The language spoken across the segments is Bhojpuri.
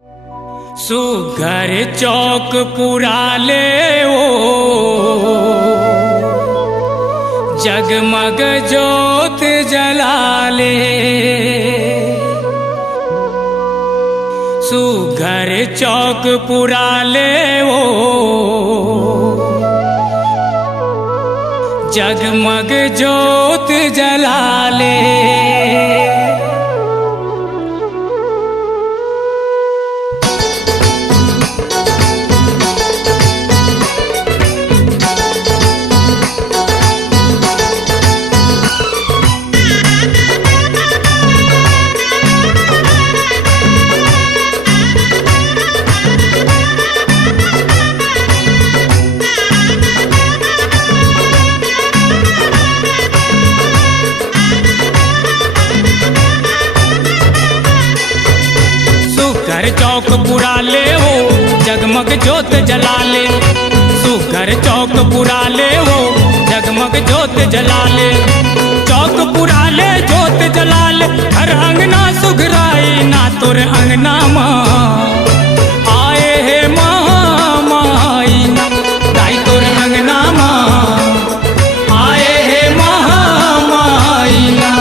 सुघर चौक पुराले ओ जगमग जोत जलाले। सुघर चौक पुराले ओ जगमग जोत जलाले। चौक पुराले हो जगमग जोत जलाले। सुघर चौक पुराले हो जगमग जोत जलाले। चौक पुराले जोत जलाले हर अंगना सुघराई ना तोर अंगना माँ आए हे महामाई ना ताई तोर अंगना माँ आए हे महामाई ना।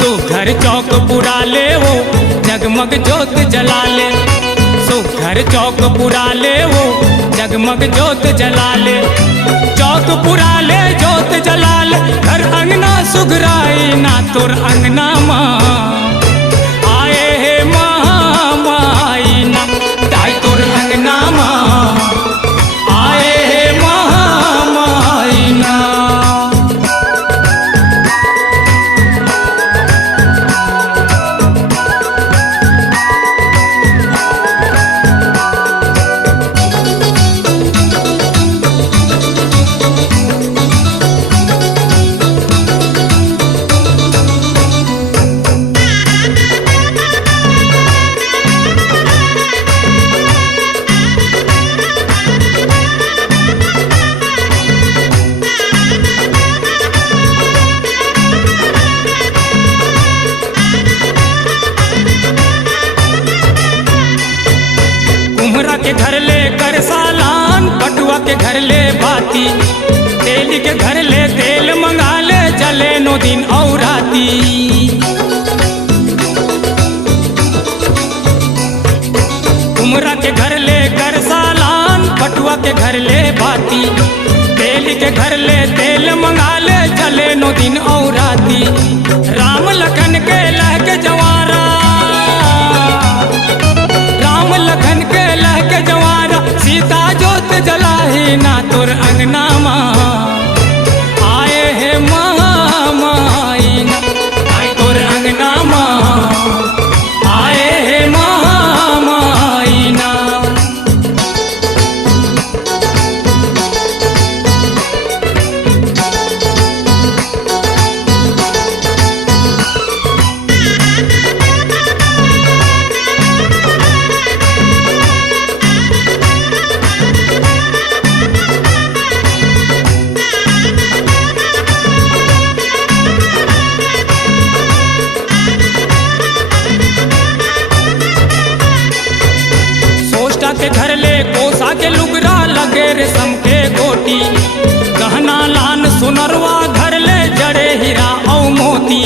सुघर चौक पुराले हो जगमग जोत जलाले। सुघर चौक पुराले हो जगमग जोत जलाले। चौक पुराले जोत जलाले हर अंगना सुघराई ना तोर अंगना माँ आए हे महामाई ना ताई तोर अंगना माँ आए हे महामाई ना। के घर ले कर सालान पटुआ के घर ले बाती। तेल के घर ले तेल मंगा ले जले नो दिन और राती। उमरा के घर ले कर सालान पटुआ के घर ले बाती। तेल के घर ले तेल मंगा ले जले नो दिन और राती। राम लखन के लह के जवारा राम लखन के लह के जवारा सीता जोत जलाही ना तोर अंगना माँ आए हे महामाई ना ताई तोर अंगना माँ आए हे महामाई ना। के घर ले कोसा के लुगरा लगे रेशम के गोटी। गहना लान सुनरवा घर ले जड़े हीरा औ मोती।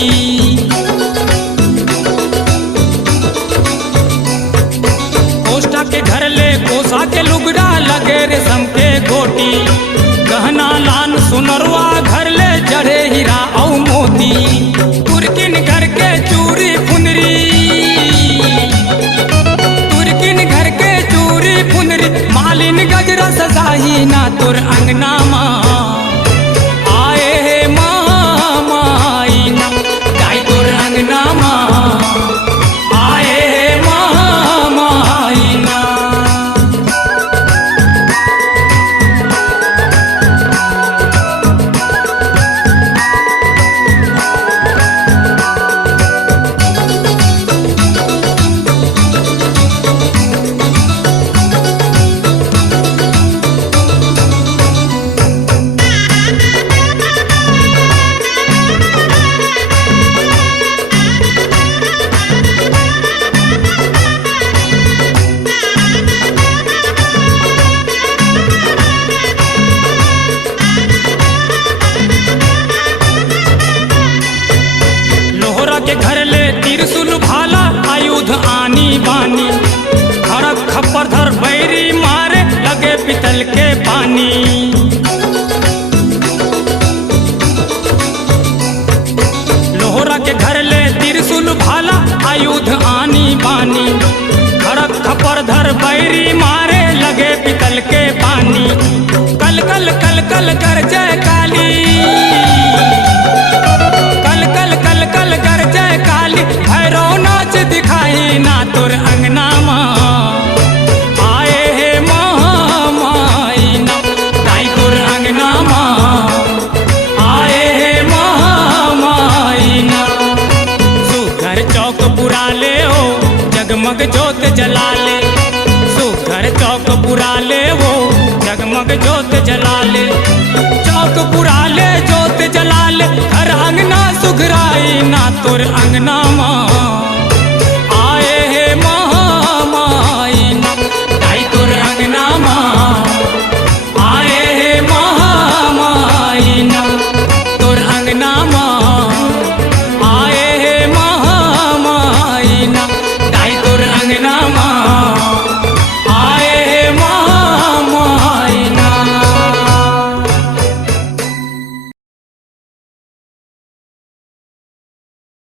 कोष्टा के घर ले कोसा के लुगरा लगे रेशम के गोटी। गहना लान सुनरवा घर ले जड़े हीरा औ मोती। तुर्किन घर के चूरी फुनरी घर के चूरी फुनरी मालिन गजरा सजाही ना तोर अंगना माँ आए हे महामाई ना ताई तोर अंगना माँ आए हे महामाई ना। बानी। खड़क खप्पर धर बैरी मारे लगे पितल के पानी। लोहरा के घर ले त्रिशूल भाला आयुध आनी बानी। खड़क खप्पर धर बैरी मारे लगे पितल के पानी। कल कल कल कल कर जय काली, कल कल कल कल कर जय काली। भैरव नाच दिखाई ना तोर अंगना माँ, आए हे महामाई ना ताई तोर अंगना माँ, आए हे महामाई ना। सुघर चौक पुरा ले हो जगमग जोत जला ले, सुघर चौक पुरा ले वो जगमग जोत जला ले। चौक पुरा ले जोत जला ले, हर अंगना सुघराई ना तोर अंगना